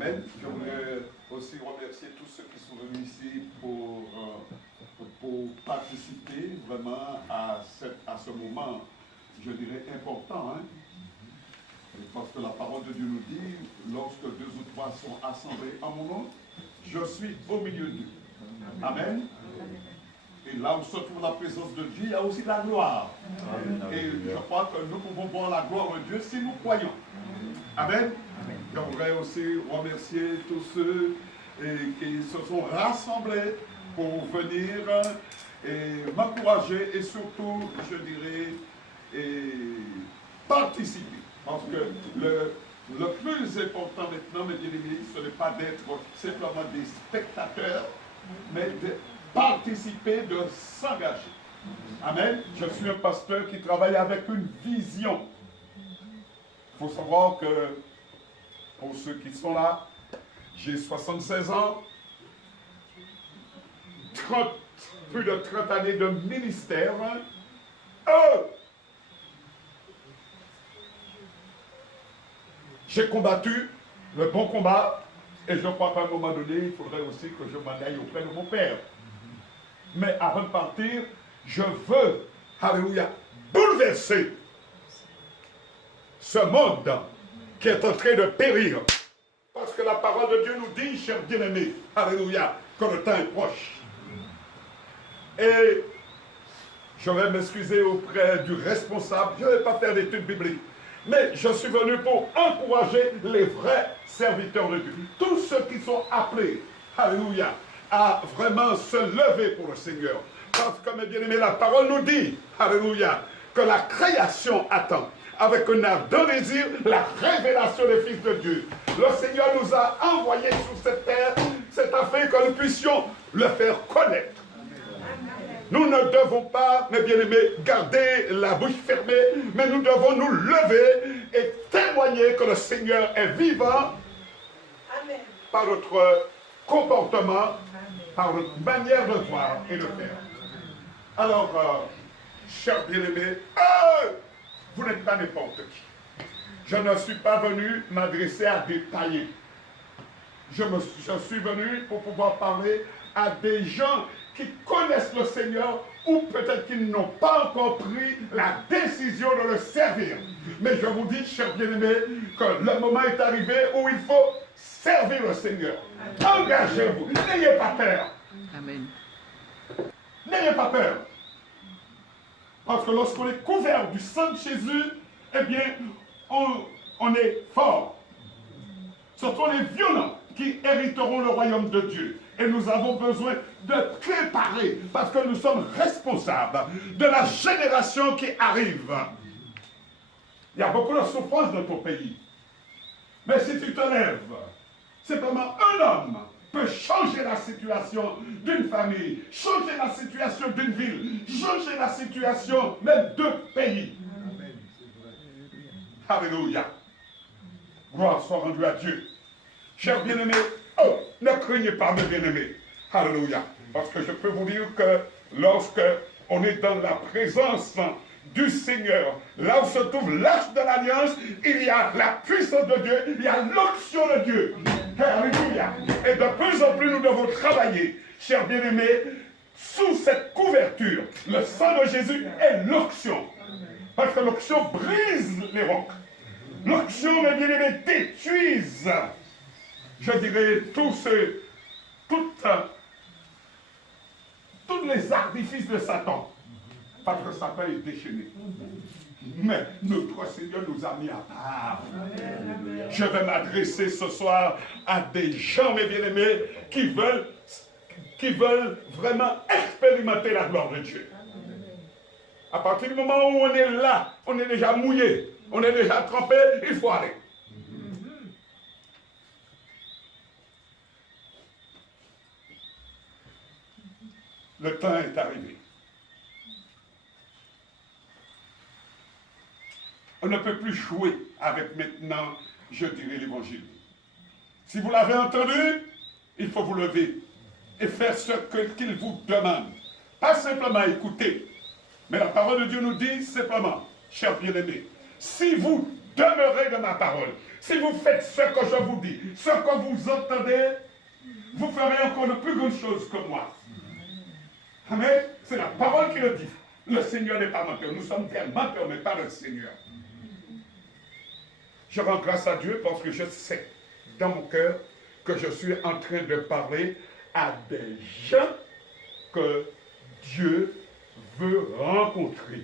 Amen. Je voudrais aussi remercier tous ceux qui sont venus ici pour participer vraiment à ce moment, je dirais, important. Hein? Parce que la parole de Dieu nous dit, lorsque 2 ou 3 sont assemblés en mon nom, je suis au milieu d'eux. Amen. Et là où se trouve la présence de Dieu, il y a aussi la gloire. Et je crois que nous pouvons voir la gloire de Dieu si nous croyons. Amen. Je voudrais aussi remercier tous ceux qui se sont rassemblés pour venir et m'encourager et surtout, je dirais, participer. Parce que le plus important maintenant, mes bien-aimés, ce n'est pas d'être simplement des spectateurs, mais de participer, de s'engager. Amen. Je suis un pasteur qui travaille avec une vision. Il faut savoir que, pour ceux qui sont là, j'ai 76 ans, plus de 30 années de ministère. J'ai combattu le bon combat, et je crois qu'à un moment donné, il faudrait aussi que je m'en aille auprès de mon père. Mais avant de partir, je veux, alléluia, bouleverser ce monde qui est en train de périr. Parce que la parole de Dieu nous dit, chers bien-aimés, alléluia, que le temps est proche. Et je vais m'excuser auprès du responsable, je ne vais pas faire d'études bibliques, mais je suis venu pour encourager les vrais serviteurs de Dieu. Tous ceux qui sont appelés, alléluia, à vraiment se lever pour le Seigneur. Parce que, mes bien-aimés, la parole nous dit, alléluia, que la création attend, avec un ardent désir, la révélation des fils de Dieu. Le Seigneur nous a envoyés sur cette terre, c'est afin que nous puissions le faire connaître. Nous ne devons pas, mes bien-aimés, garder la bouche fermée, mais nous devons nous lever et témoigner que le Seigneur est vivant. Amen. Par notre comportement, amen, par notre manière de voir et de faire. Alors, chers bien-aimés, vous n'êtes pas n'importe qui. Je ne suis pas venu m'adresser à des païens. Je suis venu pour pouvoir parler à des gens qui connaissent le Seigneur ou peut-être qu'ils n'ont pas encore pris la décision de le servir. Mais je vous dis, chers bien-aimés, que le moment est arrivé où il faut servir le Seigneur. Engagez-vous, n'ayez pas peur. Amen. N'ayez pas peur. Parce que lorsqu'on est couvert du sang de Jésus, eh bien, on est fort. Ce sont les violents qui hériteront le royaume de Dieu. Et nous avons besoin de préparer, parce que nous sommes responsables de la génération qui arrive. Il y a beaucoup de souffrance dans ton pays. Mais si tu te lèves, simplement un homme peut changer la situation d'une famille, changer la situation d'une ville, changer la situation même de pays. Amen. Alléluia. Gloire soit rendue à Dieu. Chers bien-aimés, ne craignez pas, mes bien-aimés. Alléluia. Parce que je peux vous dire que lorsque on est dans la présence du Seigneur, là où se trouve l'arche de l'alliance, il y a la puissance de Dieu, il y a l'onction de Dieu. Alléluia. Et de plus en plus, nous devons travailler, chers bien-aimés, sous cette couverture. Le sang de Jésus est l'onction. Parce que l'onction brise les rocs. L'onction, mes bien-aimés, détruise, je dirais, tous les artifices de Satan. Parce que Satan est déchaîné. Mais notre Seigneur nous a mis à part. Je vais m'adresser ce soir à des gens, mes bien-aimés, qui veulent vraiment expérimenter la gloire de Dieu. À partir du moment où on est là, on est déjà mouillé, on est déjà trempé, il faut aller. Le temps est arrivé. On ne peut plus jouer avec maintenant, je dirais, l'évangile. Si vous l'avez entendu, il faut vous lever et faire ce qu'il vous demande. Pas simplement écouter, mais la parole de Dieu nous dit simplement, chers bien-aimés, si vous demeurez dans ma parole. Si vous faites ce que je vous dis, ce que vous entendez, vous ferez encore de plus grandes choses que moi. Amen. C'est la parole qui le dit. Le Seigneur n'est pas menteur. Nous sommes des menteurs, mais pas le Seigneur. Je rends grâce à Dieu parce que je sais dans mon cœur que je suis en train de parler à des gens que Dieu veut rencontrer.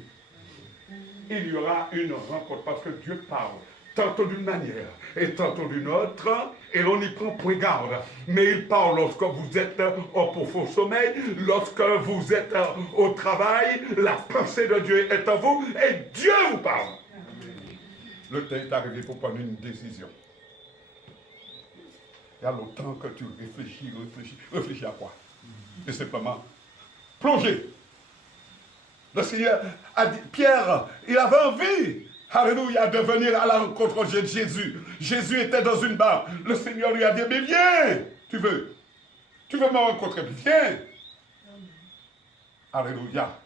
Il y aura une rencontre parce que Dieu parle tantôt d'une manière et tantôt d'une autre, et l'on y prend point garde. Mais il parle lorsque vous êtes au profond sommeil, lorsque vous êtes au travail, la pensée de Dieu est en vous et Dieu vous parle. Le temps est arrivé pour prendre une décision. Il y a longtemps que tu réfléchis à quoi? Et simplement plonger. Le Seigneur a dit, Pierre, il avait envie, alléluia, de venir à la rencontre de Jésus. Jésus était dans une barque. Le Seigneur lui a dit, mais viens, tu veux me rencontrer, viens. Alléluia.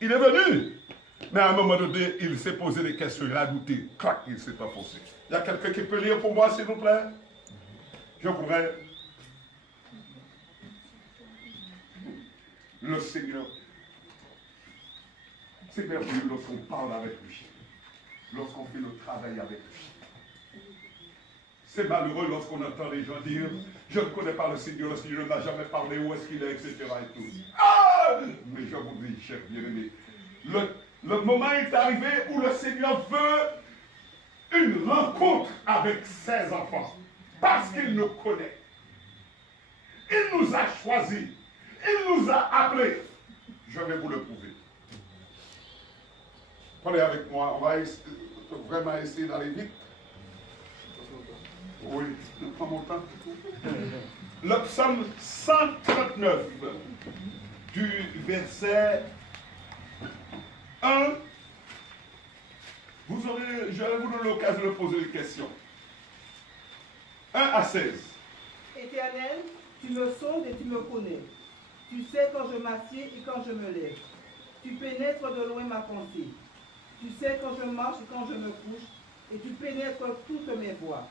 Il est venu. Mais à un moment donné, il s'est posé des questions, il a douté. Clac, il s'est enfoncé. Il y a quelqu'un qui peut lire pour moi, s'il vous plaît? Je voudrais. Le Seigneur. C'est merveilleux lorsqu'on parle avec lui, lorsqu'on fait le travail avec lui. C'est malheureux lorsqu'on entend les gens dire, je ne connais pas le Seigneur ne m'a jamais parlé, où est-ce qu'il est, etc. Et tout. Ah! Mais je vous dis, cher bien-aimé, le moment est arrivé où le Seigneur veut une rencontre avec ses enfants, parce qu'il nous connaît. Il nous a choisis, il nous a appelés. Je vais vous le prouver. Prenez avec moi, on va vraiment essayer d'aller vite. Oui, je prends mon temps. Le psaume 139, du verset 1, je vais vous donner l'occasion de poser des questions. 1 à 16. Éternel, tu me sondes et tu me connais. Tu sais quand je m'assieds et quand je me lève. Tu pénètres de loin ma pensée. Tu sais quand je marche et quand je me couche, et tu pénètres toutes mes voies.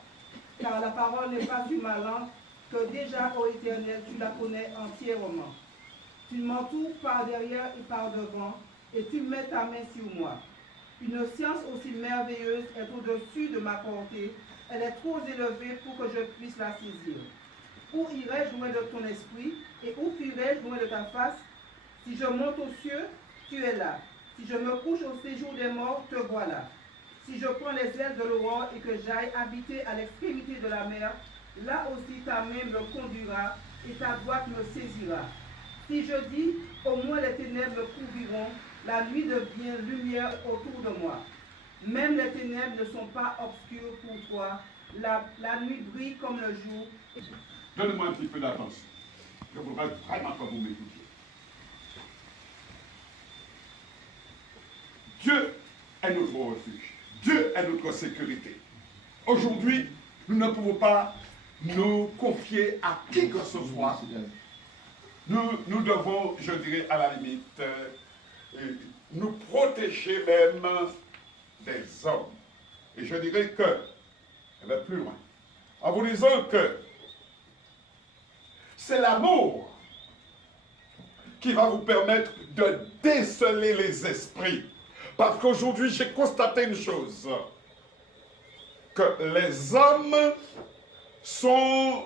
Car la parole n'est pas sur ma langue, que déjà, ô Éternel, tu la connais entièrement. Tu m'entoures par derrière et par devant, et tu mets ta main sur moi. Une science aussi merveilleuse est au-dessus de ma portée, elle est trop élevée pour que je puisse la saisir. Où irai-je loin de ton esprit, et où fuirai-je loin de ta face? Si je monte aux cieux, tu es là. Si je me couche au séjour des morts, te voilà. Si je prends les ailes de l'aurore et que j'aille habiter à l'extrémité de la mer, là aussi ta main me conduira et ta droite me saisira. Si je dis, au moins les ténèbres me couvriront, la nuit devient lumière autour de moi. Même les ténèbres ne sont pas obscures pour toi, la nuit brille comme le jour. Donnez-moi un petit peu d'attention. Je voudrais vraiment que vous m'écoutiez. Dieu est notre refuge. Dieu est notre sécurité. Aujourd'hui, nous ne pouvons pas nous confier à qui que ce soit. Nous devons, je dirais à la limite, nous protéger même des hommes. Et je dirais que, elle va plus loin, en vous disant que c'est l'amour qui va vous permettre de déceler les esprits. Parce qu'aujourd'hui, j'ai constaté une chose, que les hommes sont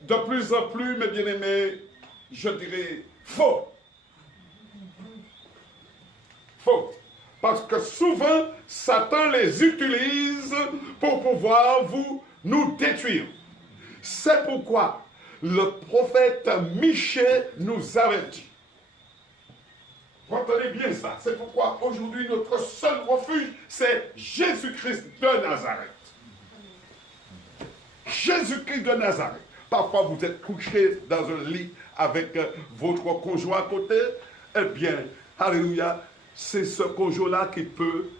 de plus en plus, mes bien-aimés, je dirais, faux. Faux. Parce que souvent, Satan les utilise pour pouvoir nous détruire. C'est pourquoi le prophète Michée nous avertit. Retenez bien ça. C'est pourquoi aujourd'hui notre seul refuge, c'est Jésus-Christ de Nazareth. Jésus-Christ de Nazareth. Parfois vous êtes couché dans un lit avec votre conjoint à côté. Eh bien, alléluia, c'est ce conjoint-là qui peut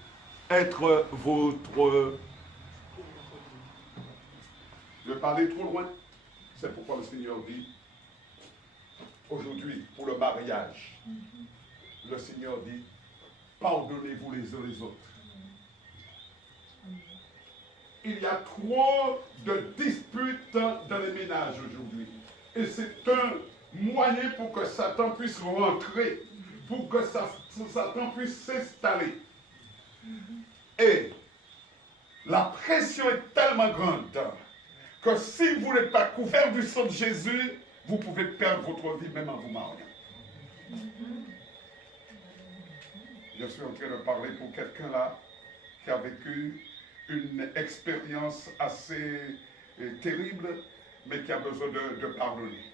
être votre... Je vais parler trop loin. C'est pourquoi le Seigneur dit, aujourd'hui, pour le mariage, le Seigneur dit, pardonnez-vous les uns les autres. il y a trop de disputes dans les ménages aujourd'hui. Et c'est un moyen pour que Satan puisse rentrer, pour que Satan puisse s'installer. Et la pression est tellement grande que si vous n'êtes pas couvert du sang de Jésus, vous pouvez perdre votre vie même en vous mariant. Je suis en train de parler pour quelqu'un là qui a vécu une expérience assez terrible, mais qui a besoin de pardonner.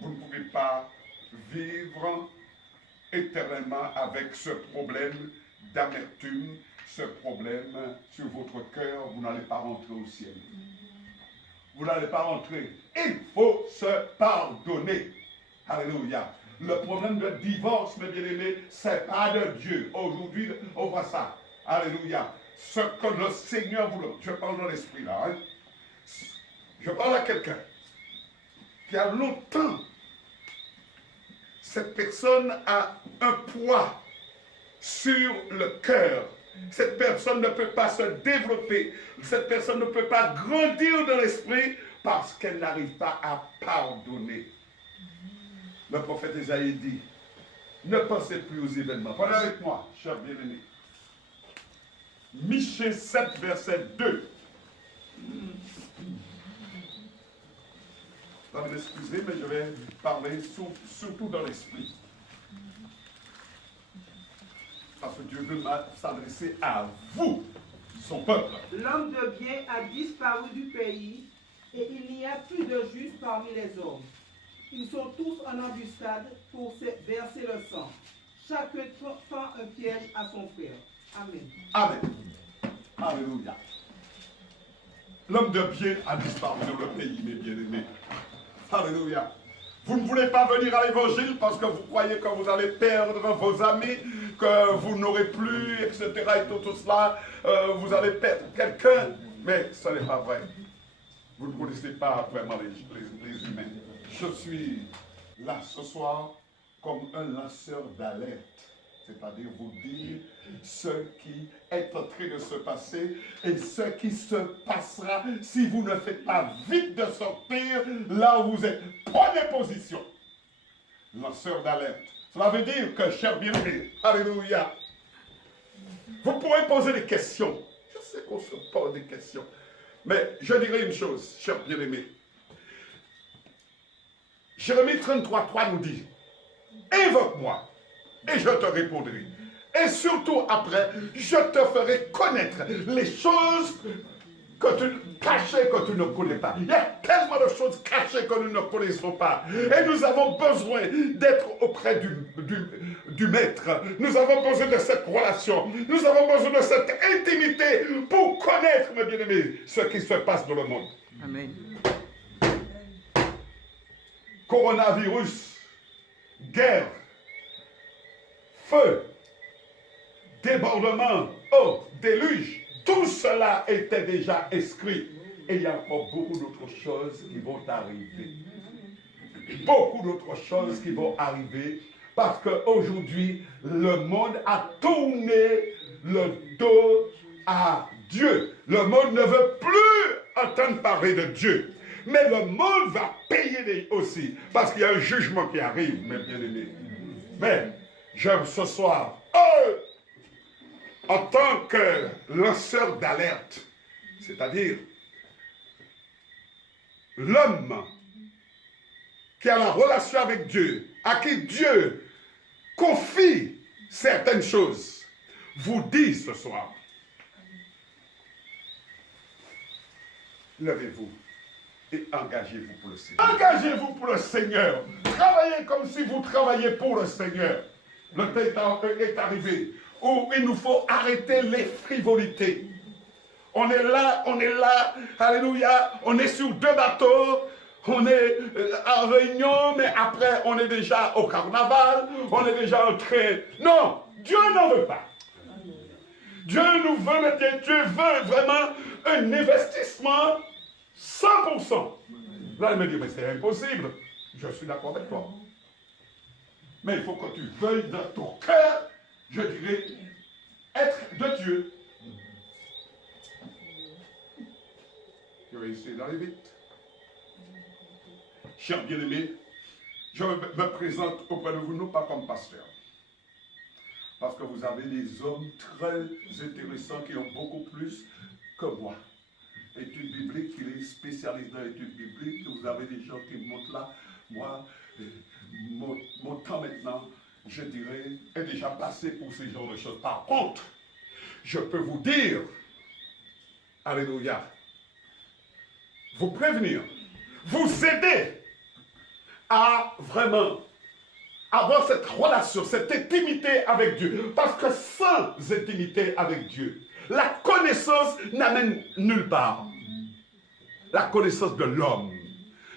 Vous ne pouvez pas vivre éternellement avec ce problème d'amertume, ce problème sur votre cœur. Vous n'allez pas rentrer au ciel. Vous n'allez pas rentrer. Il faut se pardonner. Alléluia. Le problème de divorce, mes bien-aimés, ce n'est pas de Dieu. Aujourd'hui, on voit ça. Alléluia. Ce que le Seigneur voulait. Je parle dans l'esprit là. Hein? Je parle à quelqu'un qui a longtemps. Cette personne a un poids sur le cœur. Cette personne ne peut pas se développer. Cette personne ne peut pas grandir dans l'esprit parce qu'elle n'arrive pas à pardonner. Le prophète Isaïe dit, ne pensez plus aux événements. Prenez avec moi, chers bien-aimés. Michée 7, verset 2. Vous allez m'excuser, mais je vais parler surtout dans l'esprit. Parce que Dieu veut s'adresser à vous, son peuple. L'homme de bien a disparu du pays, et il n'y a plus de juste parmi les hommes. Ils sont tous en embuscade pour verser le sang. Chacun tend un piège à son frère. Amen. Amen. Alléluia. L'homme de bien a disparu dans le pays, mes bien-aimés. Alléluia. Vous ne voulez pas venir à l'évangile parce que vous croyez que vous allez perdre vos amis, que vous n'aurez plus, etc. et tout cela. Vous allez perdre quelqu'un. Mais ce n'est pas vrai. Vous ne connaissez pas vraiment les humains. Je suis là ce soir comme un lanceur d'alerte. C'est-à-dire vous dire ce qui est en train de se passer et ce qui se passera si vous ne faites pas vite de sortir là où vous êtes. Prenez position. Lanceur d'alerte. Cela veut dire que, cher bien-aimé, alléluia, vous pourrez poser des questions. Je sais qu'on se pose des questions. Mais je dirais une chose, cher bien-aimé. Jérémie 33:3 nous dit, invoque-moi et je te répondrai. Et surtout après, je te ferai connaître les choses cachées que tu ne connais pas. Il y a tellement de choses cachées que nous ne connaissons pas. Et nous avons besoin d'être auprès du Maître. Nous avons besoin de cette relation. Nous avons besoin de cette intimité pour connaître, mes bien-aimés, ce qui se passe dans le monde. Amen. Coronavirus, guerre, feu, débordement, déluge, tout cela était déjà inscrit. Et il y a encore beaucoup d'autres choses qui vont arriver. Beaucoup d'autres choses qui vont arriver parce qu'aujourd'hui, le monde a tourné le dos à Dieu. Le monde ne veut plus entendre parler de Dieu. Mais le monde va payer aussi parce qu'il y a un jugement qui arrive, mes bien-aimés. Mais ce soir, en tant que lanceur d'alerte, c'est-à-dire l'homme qui a la relation avec Dieu, à qui Dieu confie certaines choses, vous dit ce soir, levez-vous et engagez-vous pour le Seigneur. Engagez-vous pour le Seigneur. Travaillez comme si vous travailliez pour le Seigneur. Le temps est arrivé où il nous faut arrêter les frivolités. On est là, alléluia, on est sur 2 bateaux, on est en réunion, mais après on est déjà au carnaval, on est déjà en train. Non, Dieu n'en veut pas. Dieu nous veut, Dieu veut vraiment un investissement 100%. Là, il me dit, mais c'est impossible. Je suis d'accord avec toi. Mais il faut que tu veuilles dans ton cœur, je dirais, être de Dieu. essayer d'aller vite. Chers bien-aimés, je me présente auprès de vous, non pas comme pasteur, parce que vous avez des hommes très intéressants qui ont beaucoup plus que moi. Études bibliques, il est spécialiste dans l'étude biblique. Vous avez des gens qui montent là. Moi, mon temps maintenant, je dirais, est déjà passé pour ce genre de choses. Par contre, je peux vous dire, alléluia, vous prévenir, vous aider à vraiment avoir cette relation, cette intimité avec Dieu. Parce que sans intimité avec Dieu, la connaissance n'amène nulle part. La connaissance de l'homme.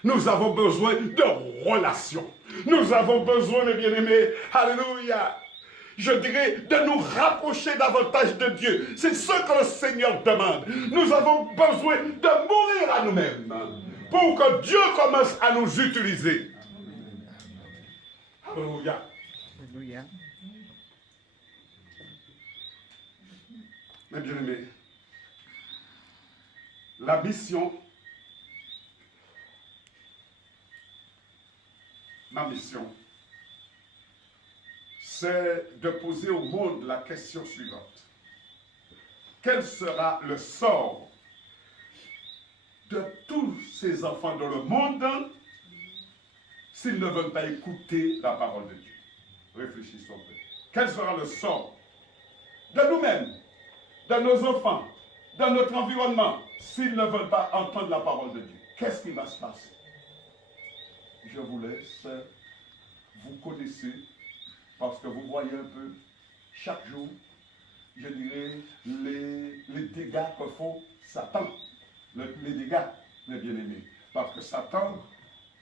Nous avons besoin de relations. Nous avons besoin, mes bien-aimés, alléluia, je dirais, de nous rapprocher davantage de Dieu. C'est ce que le Seigneur demande. Nous avons besoin de mourir à nous-mêmes pour que Dieu commence à nous utiliser. Alléluia. Alléluia. Mes bien-aimés, la mission, ma mission, c'est de poser au monde la question suivante. Quel sera le sort de tous ces enfants dans le monde s'ils ne veulent pas écouter la parole de Dieu? Réfléchissons un peu. Quel sera le sort de nous-mêmes, de nos enfants, de notre environnement, s'ils ne veulent pas entendre la parole de Dieu? Qu'est-ce qui va se passer? Je vous laisse, vous connaissez, parce que vous voyez un peu, chaque jour, je dirais, les dégâts que font Satan. Les dégâts, mes bien-aimés. Parce que Satan,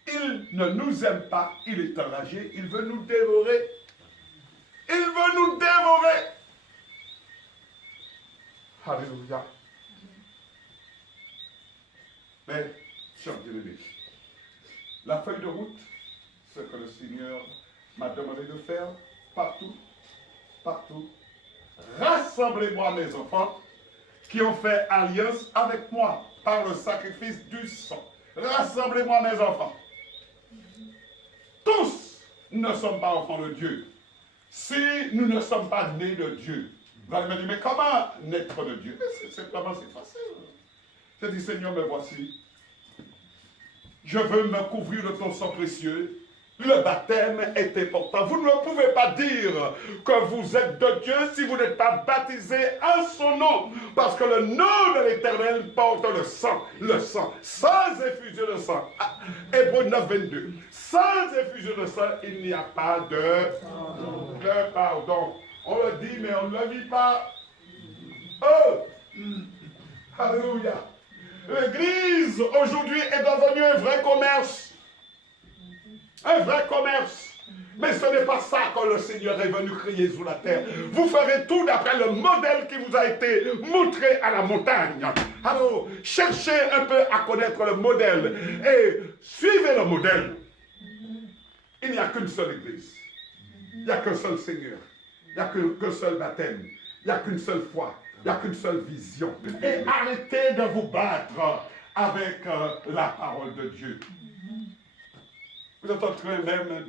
il ne nous aime pas, il est enragé, il veut nous dévorer. Il veut nous dévorer. Alléluia. Mais, chers bien-aimés, la feuille de route, ce que le Seigneur m'a demandé de faire, partout, partout. Rassemblez-moi, mes enfants, qui ont fait alliance avec moi par le sacrifice du sang. Rassemblez-moi, mes enfants. Tous ne sommes pas enfants de Dieu. Si nous ne sommes pas nés de Dieu, vous allez me dire, mais comment naître de Dieu? C'est simplement, c'est facile. Je dis, Seigneur, me voici. Je veux me couvrir de ton sang précieux. Le baptême est important. Vous ne pouvez pas dire que vous êtes de Dieu si vous n'êtes pas baptisé en son nom. Parce que le nom de l'Éternel porte le sang. Le sang. Sans effusion de sang. Hébreux 9, 22. Sans effusion de sang, il n'y a pas de pardon. On le dit, mais on ne le vit pas. Oh! Alléluia. L'Église aujourd'hui est devenue un vrai commerce. Un vrai commerce. Mais ce n'est pas ça que le Seigneur est venu créer sur la terre. Vous ferez tout d'après le modèle qui vous a été montré à la montagne. Alors, cherchez un peu à connaître le modèle et suivez le modèle. Il n'y a qu'une seule Église. Il n'y a qu'un seul Seigneur. Il n'y a qu'un seul baptême. Il n'y a qu'une seule foi. Il n'y a qu'une seule vision. Et arrêtez de vous battre avec la parole de Dieu. Vous êtes en train même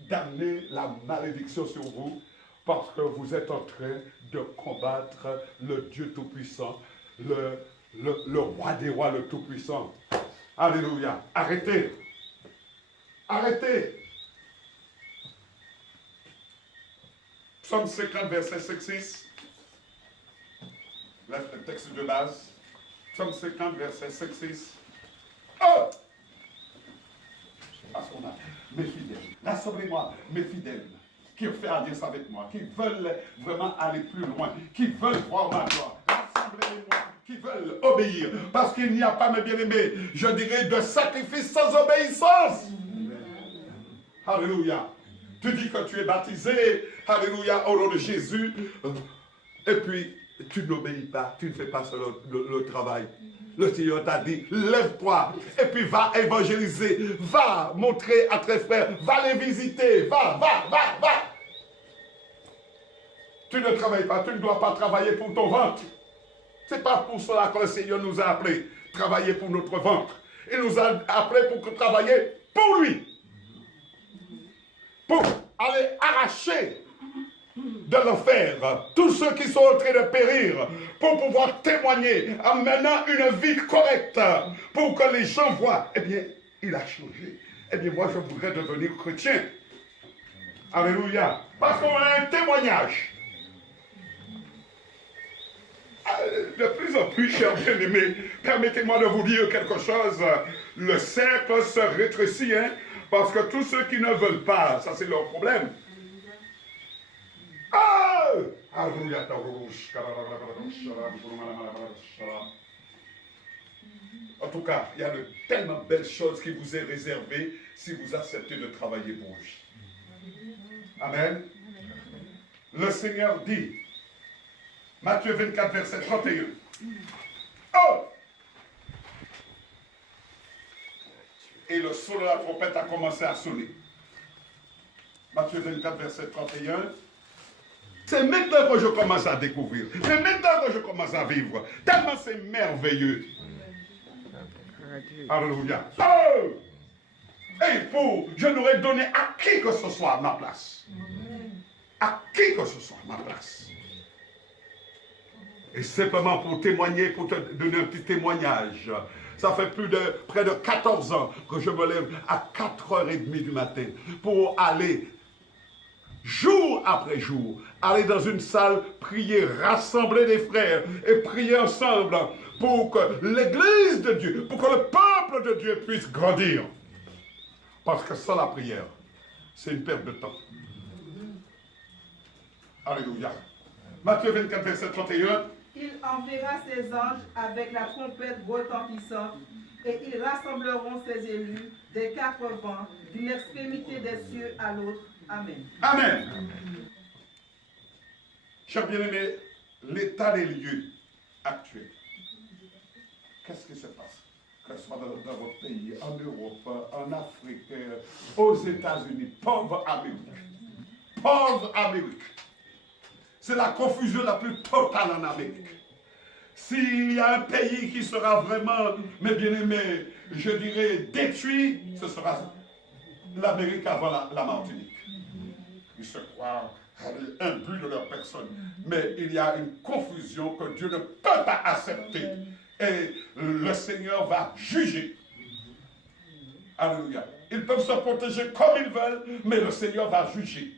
d'amener la malédiction sur vous parce que vous êtes en train de combattre le Dieu Tout-Puissant, le Roi des Rois, le Tout-Puissant. Alléluia. Arrêtez. Arrêtez. Psaume 50, verset 5-6. Le texte de base. Psaume 50, verset 5-6. Oh! Parce qu'on a mes fidèles. Rassemblez-moi, mes fidèles, qui ont fait alliance avec moi, qui veulent vraiment aller plus loin, qui veulent voir ma gloire. Rassemblez-moi, qui veulent obéir. Parce qu'il n'y a pas, mes bien-aimés, je dirais, de sacrifice sans obéissance. Alléluia. Tu dis que tu es baptisé, alléluia, au nom de Jésus, et puis tu n'obéis pas, tu ne fais pas le travail. Le Seigneur t'a dit, lève-toi et puis va évangéliser, va montrer à tes frères, va les visiter, va. Tu ne travailles pas, tu ne dois pas travailler pour ton ventre. Ce n'est pas pour cela que le Seigneur nous a appelés. travailler pour notre ventre. Il nous a appelés pour travailler pour lui. Pour aller arracher de l'enfer tous ceux qui sont en train de périr, pour pouvoir témoigner en menant une vie correcte, pour que les gens voient, eh bien, il a changé. Eh bien, moi, je voudrais devenir chrétien. Alléluia. Parce qu'on a un témoignage. De plus en plus, chers bien-aimés, permettez-moi de vous dire quelque chose. Le cercle se rétrécit, hein, parce que tous ceux qui ne veulent pas, ça c'est leur problème. Ah! En tout cas, il y a de tellement belles choses qui vous est réservées si vous acceptez de travailler pour lui. Amen. Le Seigneur dit, Matthieu 24, verset 31. Oh! Et le son de la trompette a commencé à sonner. Matthieu 24, verset 31. C'est maintenant que je commence à découvrir. C'est maintenant que je commence à vivre. Tellement c'est merveilleux. Alléluia. Oh! Et je n'aurais donné à qui que ce soit ma place. À qui que ce soit ma place. Et simplement pour témoigner, pour te donner un petit témoignage. Ça fait près de 14 ans que je me lève à 4h30 du matin pour aller, jour après jour, aller dans une salle, prier, rassembler des frères et prier ensemble pour que l'église de Dieu, pour que le peuple de Dieu puisse grandir. Parce que sans la prière, c'est une perte de temps. Alléluia. Matthieu 24, verset 31. Il enverra ses anges avec la trompette retentissante et ils rassembleront ses élus des 4 vents, d'une extrémité des cieux à l'autre. Amen. Amen. Chers bien-aimés, l'état des lieux actuels. Qu'est-ce qui se passe? Que ce soit dans votre pays, en Europe, en Afrique, aux États-Unis, pauvre Amérique. Pauvre Amérique. C'est la confusion la plus totale en Amérique. S'il y a un pays qui sera vraiment, mes bien-aimés, je dirais, détruit, ce sera l'Amérique avant la Martinique. Ils se croient imbus de leur personne. Mais il y a une confusion que Dieu ne peut pas accepter. Et le Seigneur va juger. Alléluia. Ils peuvent se protéger comme ils veulent, mais le Seigneur va juger.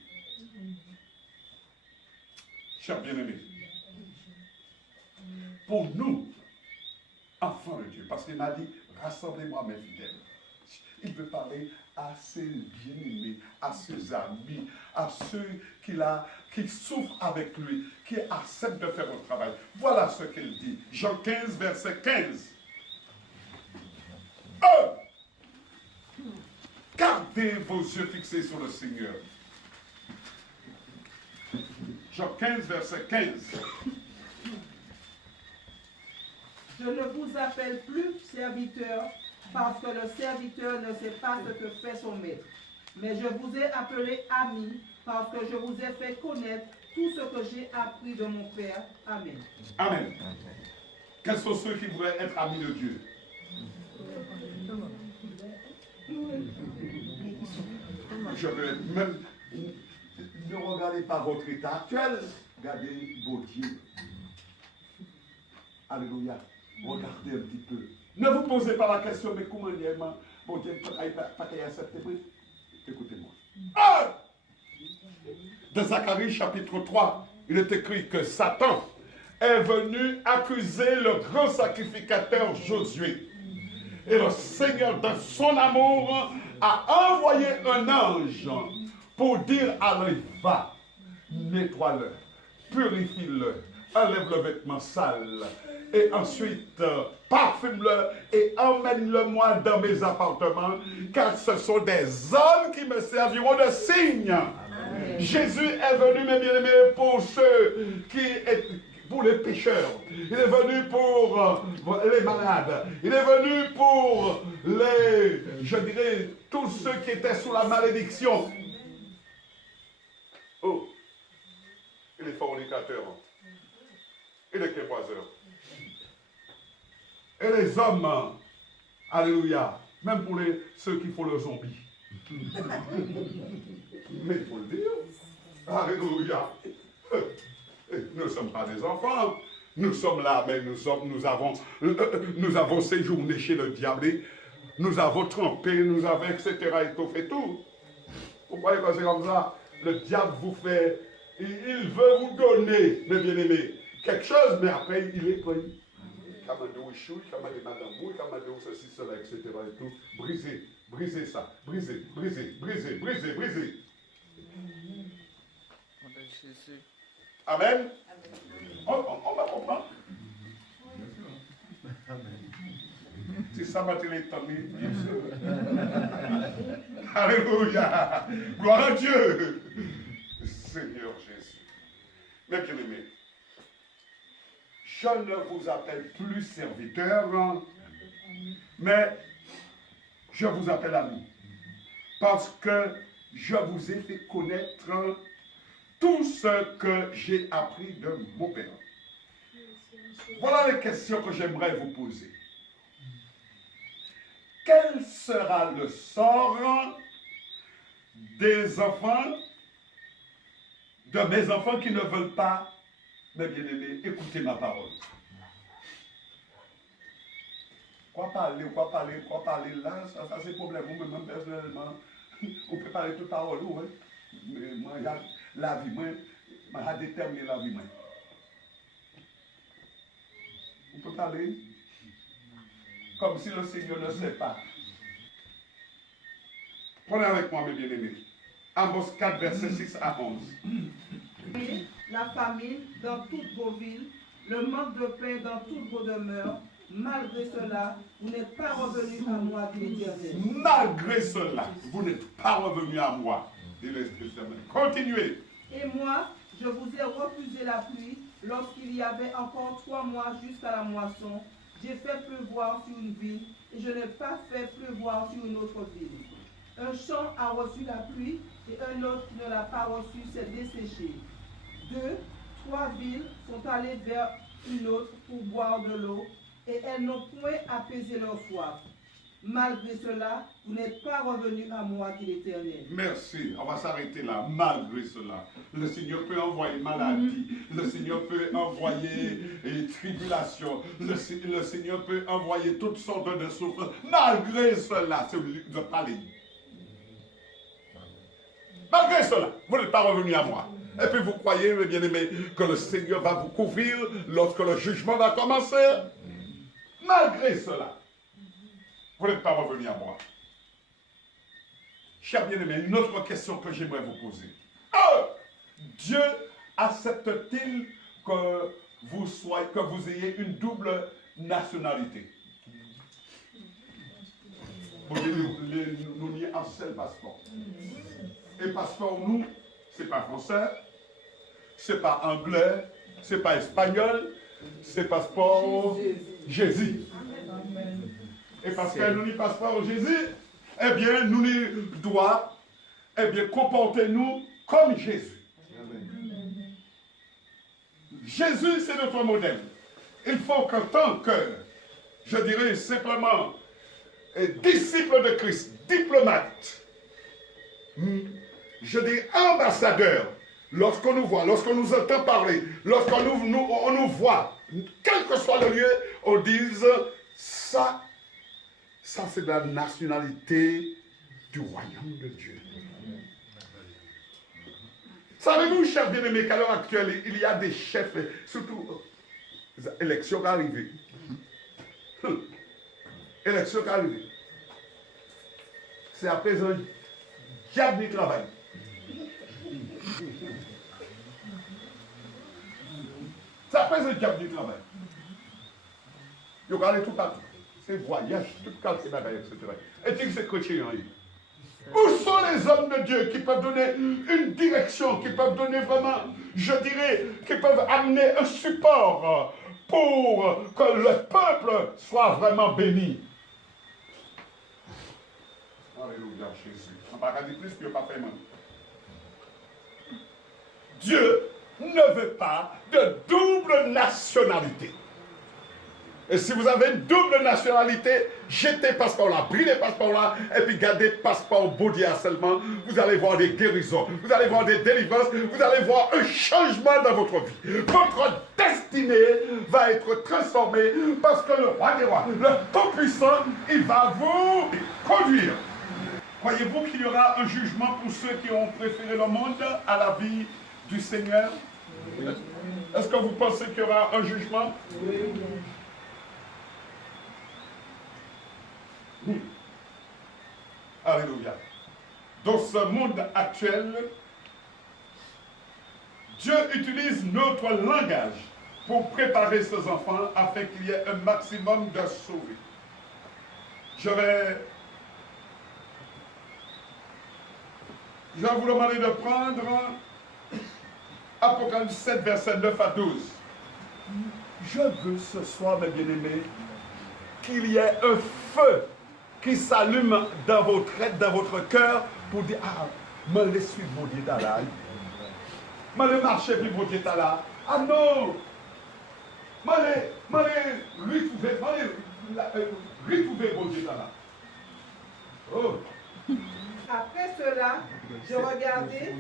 Chers bien-aimés, pour nous, enfants de Dieu, parce qu'il m'a dit, rassemblez-moi mes fidèles. Il veut parler à ses bien-aimés, à ses amis, à ceux qui souffrent avec lui, qui acceptent de faire le travail. Voilà ce qu'il dit. Jean 15, verset 15. Gardez vos yeux fixés sur le Seigneur. Jean 15, verset 15. Je ne vous appelle plus serviteur, parce que le serviteur ne sait pas ce que fait son maître. Mais je vous ai appelé ami, parce que je vous ai fait connaître tout ce que j'ai appris de mon Père. Amen. Amen. Quels sont ceux qui voudraient être amis de Dieu? Je veux même... Ne regardez pas votre état actuel, regardez vos dieux. Alléluia. Regardez un petit peu. Ne vous posez pas la question, mais comment mon Dieu pas accepté? Écoutez-moi. Dans Zacharie chapitre 3, il est écrit que Satan est venu accuser le grand sacrificateur Josué. Et le Seigneur, dans son amour, a envoyé un ange pour dire à l'œil, va, nettoie-le, purifie-le, enlève le vêtement sale, et ensuite parfume-le et emmène-le-moi dans mes appartements, car ce sont des hommes qui me serviront de signe. Amen. Jésus est venu, mes bien-aimés, pour ceux pour les pécheurs. Il est venu pour les malades. Il est venu pour je dirais, tous ceux qui étaient sous la malédiction. Oh, et les fornicateurs, et les crépoiseurs. Et les hommes, alléluia, même pour ceux qui font le zombie. Mais il faut le dire. Alléluia. Nous ne sommes pas des enfants. Nous sommes là, mais nous avons séjourné chez le diable. Nous avons trempé, nous avons, etc. étoffé tout. Vous voyez quand c'est comme ça? Le diable vous fait, il veut vous donner, mes bien-aimés, quelque chose, mais après, il est pris. Kamado chou, kamado madame bou, kamado ceci, cela, etc. et tout. Brisez ça. Brisez. Amen. On va comprendre. Si ça m'a été l'étonné, bien sûr. Alléluia. Gloire à Dieu. Seigneur Jésus. Mes bien-aimés, je ne vous appelle plus serviteur, mais je vous appelle ami. Parce que je vous ai fait connaître tout ce que j'ai appris de mon Père. Voilà les questions que j'aimerais vous poser. Quel sera le sort des enfants, de mes enfants qui ne veulent pas, mes bien-aimés, écouter ma parole? Quoi parler là, ça c'est problème. Moi-même, personnellement, on peut parler toute parole, oui. Mais moi, la vie, moi, je détermine la vie, moi. On peut parler comme si le Seigneur ne sait pas. Prenez avec moi, mes bien-aimés. Amos 4, versets 6 à 11. La famine dans toutes vos villes, le manque de pain dans toutes vos demeures, malgré cela, vous n'êtes pas revenus à moi, dit l'Éternel. Malgré cela, vous n'êtes pas revenus à moi, dit l'Éternel. Continuez. Et moi, je vous ai refusé la pluie lorsqu'il y avait encore 3 mois jusqu'à la moisson. J'ai fait pleuvoir sur une ville et je n'ai pas fait pleuvoir sur une autre ville. Un champ a reçu la pluie et un autre qui ne l'a pas reçu s'est desséché. 2, 3 villes sont allées vers une autre pour boire de l'eau et elles n'ont point apaisé leur soif. Malgré cela, vous n'êtes pas revenus à moi, dit l'Éternel. Merci. On va s'arrêter là. Malgré cela, le Seigneur peut envoyer maladie. Le Seigneur peut envoyer tribulation. Le Seigneur peut envoyer toutes sortes de souffrances. Malgré cela, c'est de parler. Malgré cela, vous n'êtes pas revenus à moi. Et puis vous croyez, mes bien-aimés, que le Seigneur va vous couvrir lorsque le jugement va commencer. Malgré cela, vous n'êtes pas revenus à moi. Chers bien-aimés, une autre question que j'aimerais vous poser. Dieu accepte-t-il que vous ayez une double nationalité? Nous n'y un seul passeport. Et passeport, nous, c'est pas français, c'est pas anglais, c'est pas espagnol, c'est passeport Jésus. Et parce que nous n'y passeport Jésus, eh bien, nous doit, comporter-nous comme Jésus. Jésus, c'est notre modèle. Il faut qu'en tant que, je dirais simplement, disciple de Christ, diplomate, je dis ambassadeur, lorsqu'on nous voit, lorsqu'on nous entend parler, lorsqu'on nous voit, quel que soit le lieu, on dise ça c'est de la nationalité du royaume de Dieu. Savez-vous, chers bien-aimés, qu'à l'heure actuelle, il y a des chefs, surtout élections arrivées. Élections arrivées. C'est à présent diable du travail. Ça fait un diable du travail. Il y a tout partout. C'est voyage, tout calme, etc. Et tu c'est chrétien. Où sont les hommes de Dieu qui peuvent donner une direction, qui peuvent donner vraiment, je dirais, qui peuvent amener un support pour que le peuple soit vraiment béni? Alléluia, Jésus. On va pas dire plus que pas fait. Dieu ne veut pas de double nationalité. Et si vous avez une double nationalité, jetez passeport-là, brillez passeport-là, et puis gardez passeport Baudia seulement. Vous allez voir des guérisons, vous allez voir des délivrances, vous allez voir un changement dans votre vie. Votre destinée va être transformée parce que le roi des rois, le Tout-Puissant, il va vous conduire. Croyez-vous qu'il y aura un jugement pour ceux qui ont préféré le monde à la vie du Seigneur? Est-ce que vous pensez qu'il y aura un jugement? Alléluia. Dans ce monde actuel, Dieu utilise notre langage pour préparer ses enfants afin qu'il y ait un maximum de sauvés. Je vais vous demander de prendre Apocalypse 7, verset 9 à 12. Je veux ce soir, mes bien-aimés, qu'il y ait un feu qui s'allume dans votre être, dans votre cœur, pour dire, ah, me laisse suivre mon Dieu là. Me le marcher puis mon Dieu là. Ah non! Me retrouver mon Dieu là. Oh! Après cela, je regardais,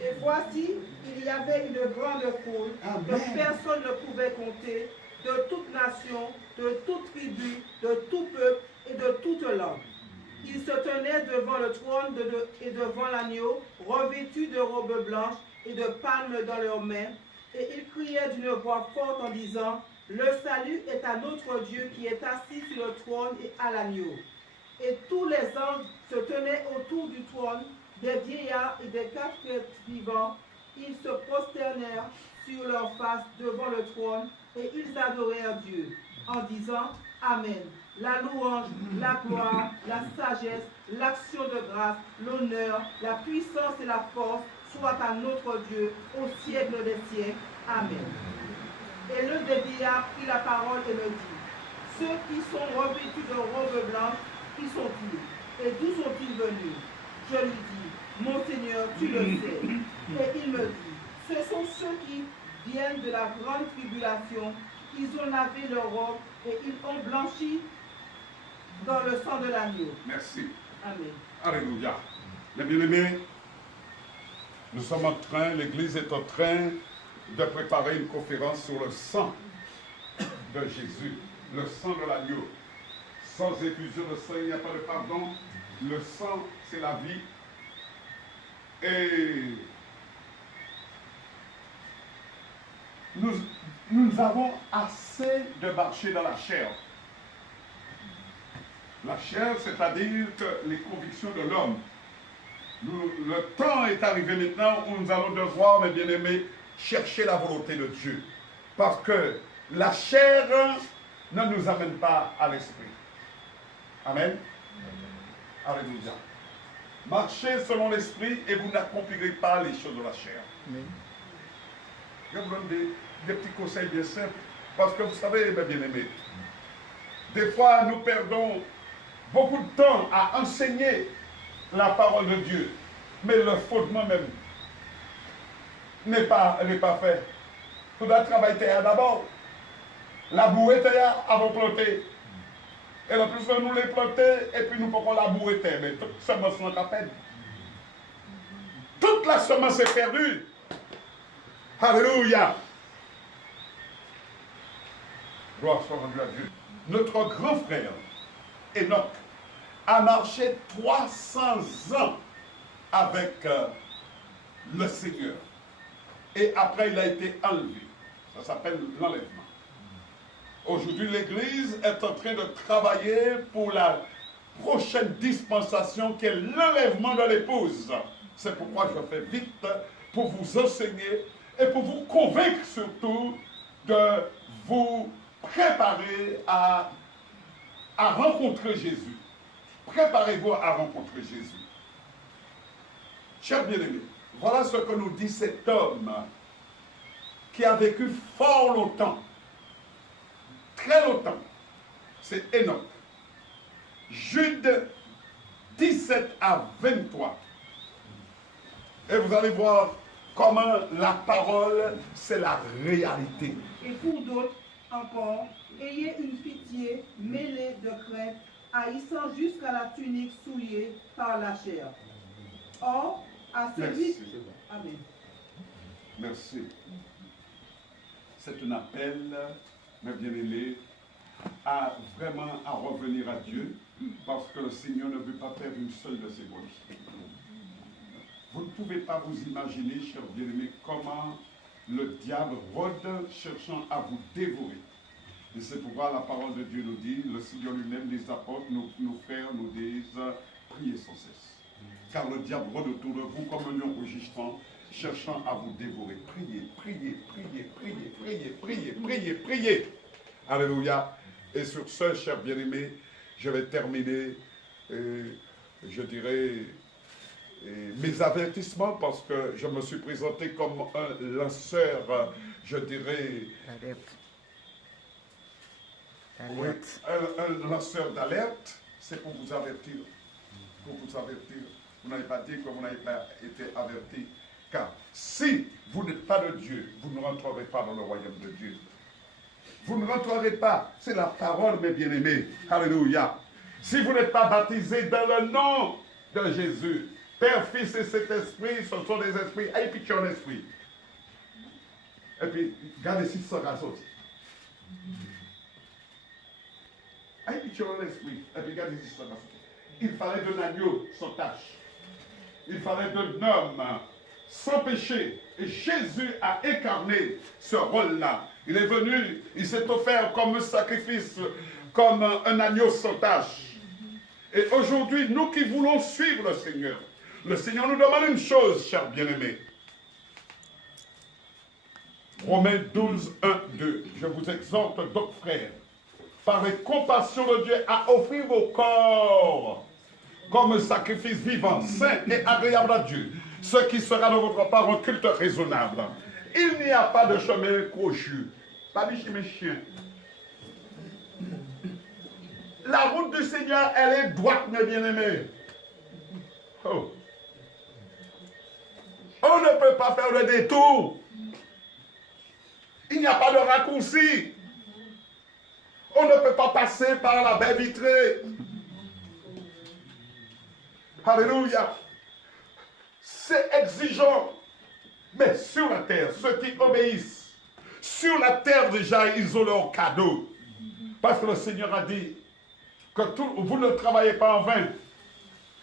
et voici, il y avait une grande foule que personne ne pouvait compter, de toute nation, de toute tribu, de tout peuple et de toute langue. Ils se tenaient devant le trône et devant l'agneau, revêtus de robes blanches et de palmes dans leurs mains, et ils criaient d'une voix forte en disant, « Le salut est à notre Dieu qui est assis sur le trône et à l'agneau. » Et tous les anges se tenaient autour du trône, des vieillards et des quatre êtres vivants. Ils se prosternèrent sur leurs faces devant le trône et ils adorèrent Dieu en disant Amen. La louange, la gloire, la sagesse, l'action de grâce, l'honneur, la puissance et la force soient à notre Dieu au siècle des siècles. Amen. Et l'un des vieillards prit la parole et me dit, ceux qui sont revêtus de robes blanches, qui sont-ils? Et d'où sont-ils venus? Je lui dis, mon Seigneur, tu le sais. Et il me dit, ce sont ceux qui viennent de la grande tribulation. Ils ont lavé leurs robes et ils ont blanchi dans le sang de l'agneau. Merci. Amen. Alléluia. Les bien-aimés, nous sommes en train, l'Église est en train de préparer une conférence sur le sang de Jésus, le sang de l'agneau. Sans effusion de sang, il n'y a pas de pardon. Le sang, c'est la vie. Et nous avons assez de marcher dans la chair. La chair, c'est-à-dire que les convictions de l'homme. Le temps est arrivé maintenant où nous allons devoir, mes bien-aimés, chercher la volonté de Dieu. Parce que la chair ne nous amène pas à l'esprit. Amen. Alléluia. Marchez selon l'esprit et vous n'accomplirez pas les choses de la chair. Amen. Je vous donne des petits conseils bien simples. Parce que vous savez, mes bien-aimés, des fois nous perdons beaucoup de temps à enseigner la parole de Dieu. Mais le fondement même n'est pas fait. Tout le travail était d'abord. Labourer avant de planter. Et le plus nous les planter, et puis nous pouvons labourer terre. Mais toute semence n'est pas peine. Toute la semence est perdue. Alléluia. Gloire soit rendue à Dieu. Notre grand frère, Enoch, a marché 300 ans avec le Seigneur. Et après, il a été enlevé. Ça s'appelle l'enlèvement. Aujourd'hui, l'Église est en train de travailler pour la prochaine dispensation qui est l'enlèvement de l'épouse. C'est pourquoi je fais vite pour vous enseigner et pour vous convaincre surtout de vous préparer à rencontrer Jésus. Préparez-vous à rencontrer Jésus. Chers bien-aimés, voilà ce que nous dit cet homme qui a vécu fort longtemps. Très longtemps, c'est Enoch. Jude 17 à 23. Et vous allez voir comment la parole, c'est la réalité. Et pour d'autres, encore, ayez une pitié mêlée de crainte, haïssant jusqu'à la tunique souillée par la chair. Or, à celui... Merci. Amen. Merci. C'est un appel, mes bien-aimés, à vraiment à revenir à Dieu, parce que le Seigneur ne veut pas faire une seule de ses brebis. Vous ne pouvez pas vous imaginer, chers bien-aimés, comment le diable rôde cherchant à vous dévorer. Et c'est pourquoi la parole de Dieu nous dit, le Seigneur lui-même, les apôtres, nos frères nous disent, priez sans cesse. Car le diable rôde autour de vous comme un lion rugissant, cherchant à vous dévorer. Priez, priez, priez, priez, priez, priez, priez, priez. Alléluia. Et sur ce, chers bien-aimés, je vais terminer, je dirais, mes avertissements, parce que je me suis présenté comme un lanceur, je dirais, oui, un lanceur d'alerte. C'est pour vous avertir. Pour vous avertir. Vous n'avez pas dit que vous n'avez pas été averti. Car si vous n'êtes pas de Dieu, vous ne rentrerez pas dans le royaume de Dieu. Vous ne rentrerez pas. C'est la parole, mes bien-aimés. Alléluia. Si vous n'êtes pas baptisé dans le nom de Jésus, Père, Fils et Saint-Esprit, ce sont des esprits. Et puis tu es un esprit. Et puis, regardez si ça va sortir. Et puis tu es un esprit. Et puis regardez si ça va sortir. Il fallait d'un agneau sans tache. Il fallait d'un homme sans péché. Et Jésus a incarné ce rôle-là. Il est venu, il s'est offert comme un sacrifice, comme un agneau sans tache. Et aujourd'hui, nous qui voulons suivre le Seigneur nous demande une chose, chers bien-aimés. Romains 12, 1, 2. Je vous exhorte donc, frères, par les compassions de Dieu, à offrir vos corps comme un sacrifice vivant, saint et agréable à Dieu, ce qui sera de votre part un culte raisonnable. Il n'y a pas de chemin crochu, pas de chemin chien. La route du Seigneur, elle est droite, mes bien-aimés. Oh. On ne peut pas faire le détour. Il n'y a pas de raccourci. On ne peut pas passer par la baie vitrée. Alléluia. C'est exigeant. Mais sur la terre, ceux qui obéissent, sur la terre déjà, ils ont leur cadeau. Parce que le Seigneur a dit que vous ne travaillez pas en vain.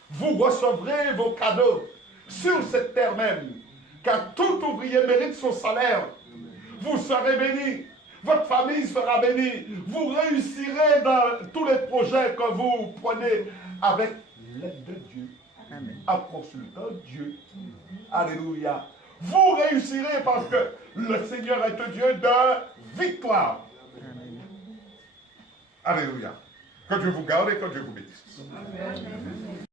Vous recevrez vos cadeaux sur cette terre même. Car tout ouvrier mérite son salaire. Vous serez bénis. Votre famille sera bénie. Vous réussirez dans tous les projets que vous prenez avec l'aide de Dieu. Amen. En consultant Dieu. Alléluia. Vous réussirez parce que le Seigneur est un Dieu de victoire. Amen. Alléluia. Que Dieu vous garde et que Dieu vous bénisse. Amen.